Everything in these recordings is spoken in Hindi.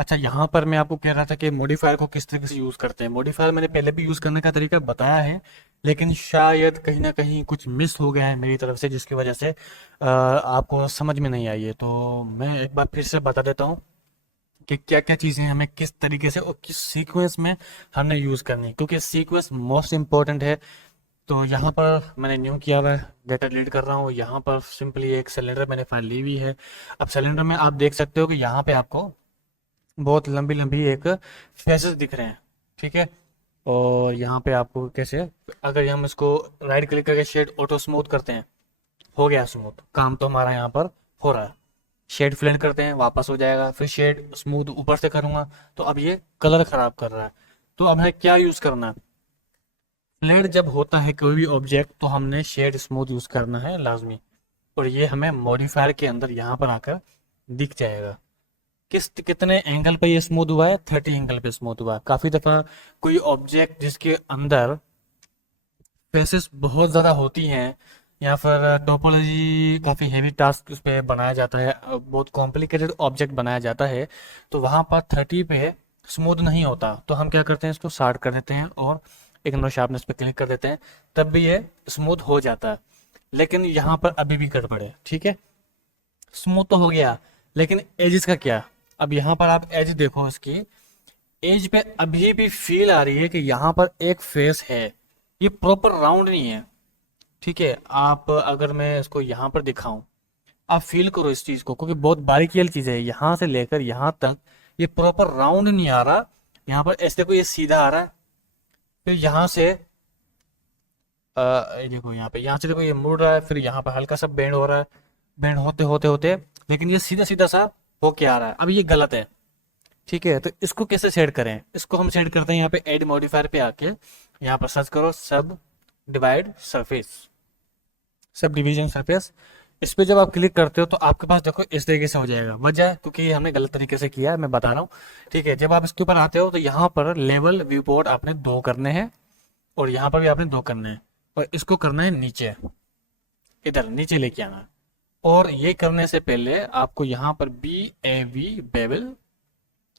अच्छा, यहाँ पर मैं आपको कह रहा था कि मॉडिफायर को किस तरीके से यूज़ करते हैं। मॉडिफायर मैंने पहले भी यूज़ करने का तरीका बताया है, लेकिन शायद कहीं ना कहीं कुछ मिस हो गया है मेरी तरफ से, जिसकी वजह से आपको समझ में नहीं आई है। तो मैं एक बार फिर से बता देता हूँ कि क्या क्या चीज़ें हमें किस तरीके से और किस सीक्वेंस में हमने यूज़ करनी है, क्योंकि सीक्वेंस मोस्ट इंपॉर्टेंट है। तो यहाँ पर मैंने न्यू किया हुआ है, डेटा डिलीट कर रहा हूँ। यहाँ पर सिंपली एक सिलेंडर मैंने फाइल ली हुई है। अब सिलेंडर में आप देख सकते हो कि यहाँ पे आपको बहुत लंबी लंबी एक फेसेस दिख रहे हैं, ठीक है। और यहाँ पे आपको कैसे, अगर हम इसको राइट क्लिक करके शेड ऑटो स्मूथ करते हैं, हो गया स्मूथ, काम तो हमारा यहाँ पर हो रहा है। शेड फ्लेंड करते हैं, वापस हो जाएगा। फिर शेड स्मूथ ऊपर से करूंगा तो अब ये कलर खराब कर रहा है। तो अब हमें क्या यूज करना है, फ्लेड जब होता है कोई भी ऑब्जेक्ट तो हमने शेड स्मूथ यूज करना है लाजमी। और ये हमें मॉडिफायर के अंदर यहाँ पर आकर दिख जाएगा किस कितने एंगल पे ये स्मूथ हुआ है। 30 एंगल पे स्मूथ हुआ है। काफी दफा कोई ऑब्जेक्ट जिसके अंदर फेसेस बहुत ज़्यादा होती हैं, या फिर टोपोलॉजी काफ़ी हेवी टास्क उस पर बनाया जाता है, बहुत कॉम्प्लिकेटेड ऑब्जेक्ट बनाया जाता है, तो वहाँ पर 30 पे स्मूथ नहीं होता। तो हम क्या करते हैं, इसको 60 कर देते हैं और इग्नोर शार्पनेस पे क्लिक कर देते हैं, तब भी ये स्मूथ हो जाता है। लेकिन यहाँ पर अभी भी गड़बड़ है, ठीक है। स्मूथ तो हो गया, लेकिन एजेस का क्या। अब यहाँ पर आप एज देखो, इसकी एज पे अभी भी फील आ रही है कि यहाँ पर एक फेस है, ये प्रॉपर राउंड नहीं है, ठीक है। आप अगर मैं इसको यहाँ पर दिखाऊं, आप फील करो इस चीज को, क्योंकि बहुत बारीकी वाली चीज है। यहाँ से लेकर यहाँ तक ये प्रॉपर राउंड नहीं आ रहा। यहाँ पर ऐसे देखो, ये सीधा आ रहा है, फिर यहाँ से ये देखो, यहाँ से देखो ये मुड़ रहा है, फिर यहाँ पर हल्का सा बेंड हो रहा है, बेंड होते होते होते, लेकिन ये सीधा सीधा सा होके आ रहा है। अब ये गलत है, ठीक है। तो इसको कैसे सेट करें, इसको हम सेट करते हैं यहाँ पे एड मॉडिफायर पे आके, यहाँ पर सर्च करो सब divide surface, sub division surface. इस पे जब आप क्लिक करते हो तो आपके पास देखो इस तरीके से हो जाएगा। वजह क्योंकि ये हमने गलत तरीके से किया है, मैं बता रहा हूँ, ठीक है। जब आप इसके ऊपर आते हो तो यहाँ पर लेवल व्यू पोर्ट आपने 2 करने हैं, और यहाँ पर भी आपने 2 करने हैं, और इसको करना है नीचे, इधर नीचे लेके आना है। और ये करने से पहले आपको यहाँ पर BAV बेवल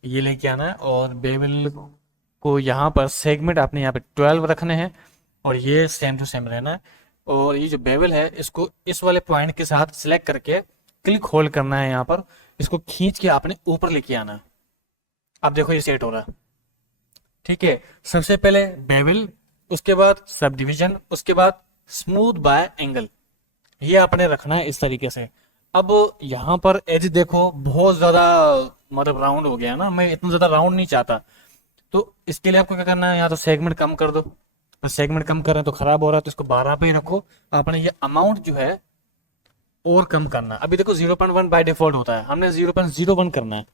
ये लेके आना है, और बेवल को यहाँ पर सेगमेंट आपने यहाँ पे 12 रखने हैं, और ये सेम टू सेम रहना है। और ये जो बेवल है इसको इस वाले पॉइंट के साथ सिलेक्ट करके क्लिक होल्ड करना है, यहाँ पर इसको खींच के आपने ऊपर लेके आना है। अब देखो ये सेट हो रहा है, ठीक है। सबसे पहले बेवल, उसके बाद सब डिवीजन, उसके बाद स्मूथ बाय एंगल, ये आपने रखना है इस तरीके से। अब यहाँ पर एज देखो बहुत ज्यादा, मतलब राउंड हो गया ना, मैं इतना ज्यादा राउंड नहीं चाहता। तो इसके लिए आपको क्या करना है, या तो सेगमेंट कम कर दो, तो सेगमेंट कम कर रहे हैं तो खराब हो रहा है, तो इसको 12 पे ही रखो। आपने ये अमाउंट जो है और कम करना है। अभी देखो 0.1 बाय डिफॉल्ट होता है, हमने 0.01 करना है,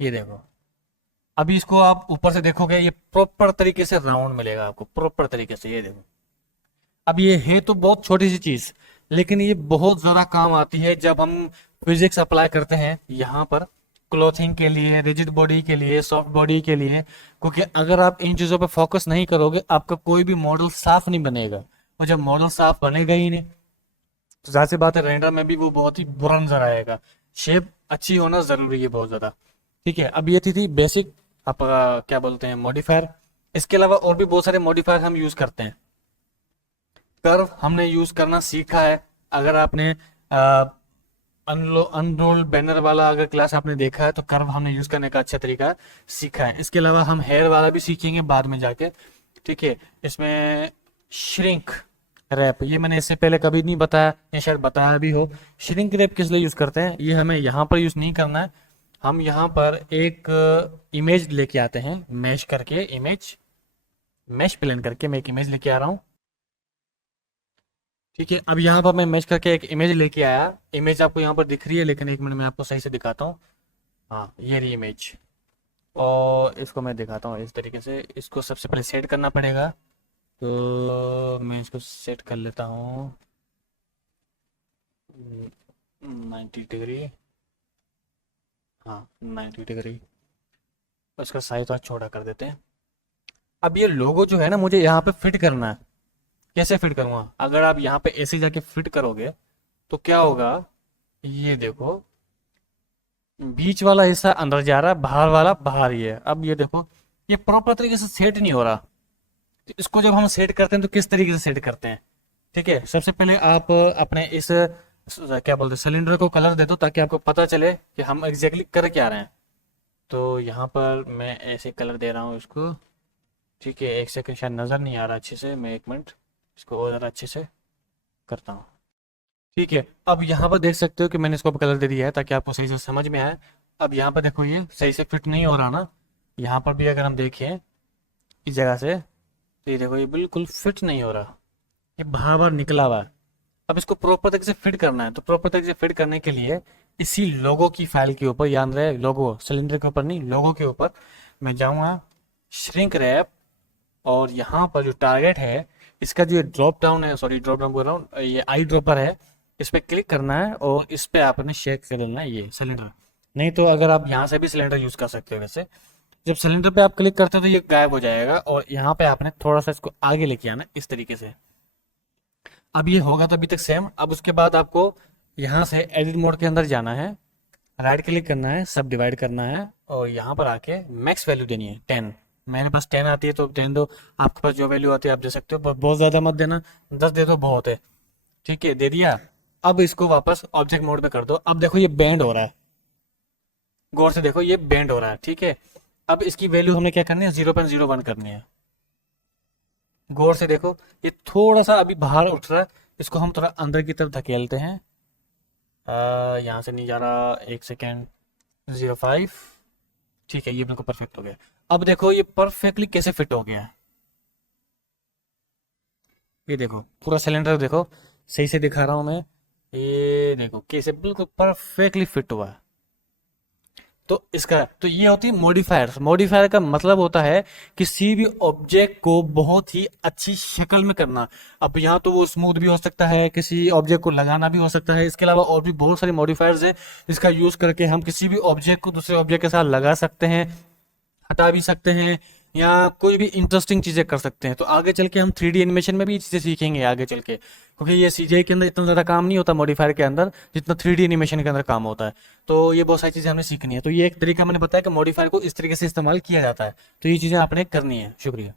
ये देखो। अभी इसको आप ऊपर से देखोगे, ये प्रॉपर तरीके से राउंड मिलेगा आपको, प्रॉपर तरीके से, ये देखो। अब ये है तो बहुत छोटी सी चीज, लेकिन ये बहुत ज्यादा काम आती है जब हम फिजिक्स अप्लाई करते हैं यहाँ पर, क्लोथिंग के लिए, रिजिड बॉडी के लिए, सॉफ्ट बॉडी के लिए। क्योंकि अगर आप इन चीजों पर फोकस नहीं करोगे, आपका कोई भी मॉडल साफ नहीं बनेगा, और जब मॉडल साफ बनेगा ही नहीं तो जाहिर सी बात है रेंडर में भी वो बहुत ही बुरा नजर आएगा। शेप अच्छी होना जरूरी है बहुत ज्यादा, ठीक है। अब ये थी बेसिक, आप क्या बोलते हैं, मॉडिफायर। इसके अलावा और भी बहुत सारे मॉडिफायर हम यूज करते हैं। कर्व हमने यूज करना सीखा है। अगर आपने अनरोल बैनर वाला अगर क्लास आपने देखा है तो कर्व हमने यूज करने का अच्छा तरीका सीखा है। इसके अलावा हम हेयर वाला भी सीखेंगे बाद में जाके, ठीक है। इसमें श्रिंक रैप, ये मैंने इससे पहले कभी नहीं बताया, या शायद बताया भी हो। श्रिंक रैप किस लिए यूज करते हैं, ये हमें यहाँ पर यूज नहीं करना है। हम यहाँ पर एक इमेज लेके आते हैं, मैश करके इमेज, मैश प्लेन करके मैं एक इमेज लेके आ रहा हूँ, ठीक है। अब यहाँ पर मैं मैच करके एक इमेज लेके आया। इमेज आपको यहाँ पर दिख रही है, लेकिन एक मिनट में आपको सही से दिखाता हूँ। हाँ, ये रही इमेज, और इसको मैं दिखाता हूँ इस तरीके से। इसको सबसे पहले सेट करना पड़ेगा, तो मैं इसको सेट कर लेता हूँ 90 डिग्री। हाँ, 90 डिग्री। उसका साइज थोड़ा छोटा कर देते हैं। अब ये लोगो जो है ना, मुझे यहाँ पे फिट करना है। कैसे फिट करूँगा, अगर आप यहाँ पे ऐसे जाके फिट करोगे तो क्या होगा, ये देखो, बीच वाला हिस्सा अंदर जा रहा है, बाहर वाला बाहर ही है। अब ये देखो, ये प्रॉपर तरीके से सेट नहीं हो रहा। तो इसको जब हम सेट करते हैं तो किस तरीके से सेट करते हैं, ठीक है। सबसे पहले आप अपने इस क्या बोलते हैं सिलेंडर को कलर दे दो, ताकि आपको पता चले कि हम एग्जैक्टली कर क्या रहे हैं। तो यहाँ पर मैं ऐसे कलर दे रहा हूँ इसको, ठीक है। एक सेकंड, शायद नज़र नहीं आ रहा अच्छे से, मैं एक मिनट इसको और ज़रा अच्छे से करता हूँ, ठीक है। अब यहाँ पर देख सकते हो कि मैंने इसको कलर दे दिया है ताकि आपको सही से समझ में आए। अब यहाँ पर देखो, ये सही से फिट नहीं हो रहा ना। यहाँ पर भी अगर हम देखें इस जगह से, तो ये देखो, ये बिल्कुल फिट नहीं हो रहा, ये बाहर बाहर निकला हुआ है। अब इसको प्रॉपर तरीके से फिट करना है, तो प्रॉपर तरीके से फिट करने के लिए इसी लोगो की फाइल के ऊपर, याद रहे लोगो सिलेंडर के ऊपर नहीं, लोगो के ऊपर मैं जाऊँगा, श्रिंक रैप, और यहाँ पर जो टारगेट है इसका जो ड्रॉप डाउन है, सॉरी ड्रॉप डाउन बोल रहा हूँ, ये आई ड्रॉपर है, इस पर क्लिक करना है और इस पर आपने शेक कर लेना है ये सिलेंडर। नहीं तो अगर आप यहाँ से भी सिलेंडर यूज़ कर सकते हो वैसे। जब सिलेंडर पे आप क्लिक करते हो तो ये गायब हो जाएगा, और यहाँ पे आपने थोड़ा सा इसको आगे लेके आना इस तरीके से। अब ये होगा तो अभी तक सेम। अब उसके बाद आपको यहाँ से एडिट मोड के अंदर जाना है, राइट क्लिक करना है, सब डिवाइड करना है, और यहाँ पर आके मैक्स वैल्यू देनी है 10। मेरे पास 10 आती है तो 10 दो, आपके पास जो वैल्यू आती है आप दे सकते हो, पर बहुत ज़्यादा मत देना, 10 दे दो बहुत है, ठीक है। दे दिया। अब इसको वापस ऑब्जेक्ट मोड पे कर दो। अब देखो ये बेंड हो रहा है, गौर से देखो ये बेंड हो रहा है, ठीक है। अब इसकी वैल्यू हमने क्या करनी है, 0.01 करनी है। गौर से देखो, ये थोड़ा सा अभी बाहर उठ रहा है, इसको हम थोड़ा अंदर की तरफ धकेलते हैं। यहाँ से नहीं जा रहा, एक सेकेंड, 0.5, ठीक है, ये बिल्कुल परफेक्ट हो गया। अब देखो ये परफेक्टली कैसे फिट हो गया है, ये देखो पूरा सिलेंडर देखो, सही से दिखा रहा हूँ मैं, ये देखो कैसे बिल्कुल परफेक्टली फिट हुआ है। तो इसका तो ये होती है मॉडिफायर्स। मॉडिफायर का मतलब होता है किसी भी ऑब्जेक्ट को बहुत ही अच्छी शक्ल में करना। अब यहाँ तो वो स्मूथ भी हो सकता है, किसी ऑब्जेक्ट को लगाना भी हो सकता है, इसके अलावा और भी बहुत सारे मॉडिफायर्स हैं जिसका यूज करके हम किसी भी ऑब्जेक्ट को दूसरे ऑब्जेक्ट के साथ लगा सकते हैं, हटा भी सकते हैं, या कोई भी इंटरेस्टिंग चीजें कर सकते हैं। तो आगे चल के हम 3D एनिमेशन में भी ये चीजें सीखेंगे आगे चल के, क्योंकि ये CGI के अंदर इतना ज्यादा काम नहीं होता मॉडिफायर के अंदर जितना 3D एनिमेशन के अंदर काम होता है। तो ये बहुत सारी चीजें हमें सीखनी है। तो ये एक तरीका मैंने बताया कि मॉडिफायर को इस तरीके से इस्तेमाल किया जाता है, तो ये चीजें आपने करनी है। शुक्रिया।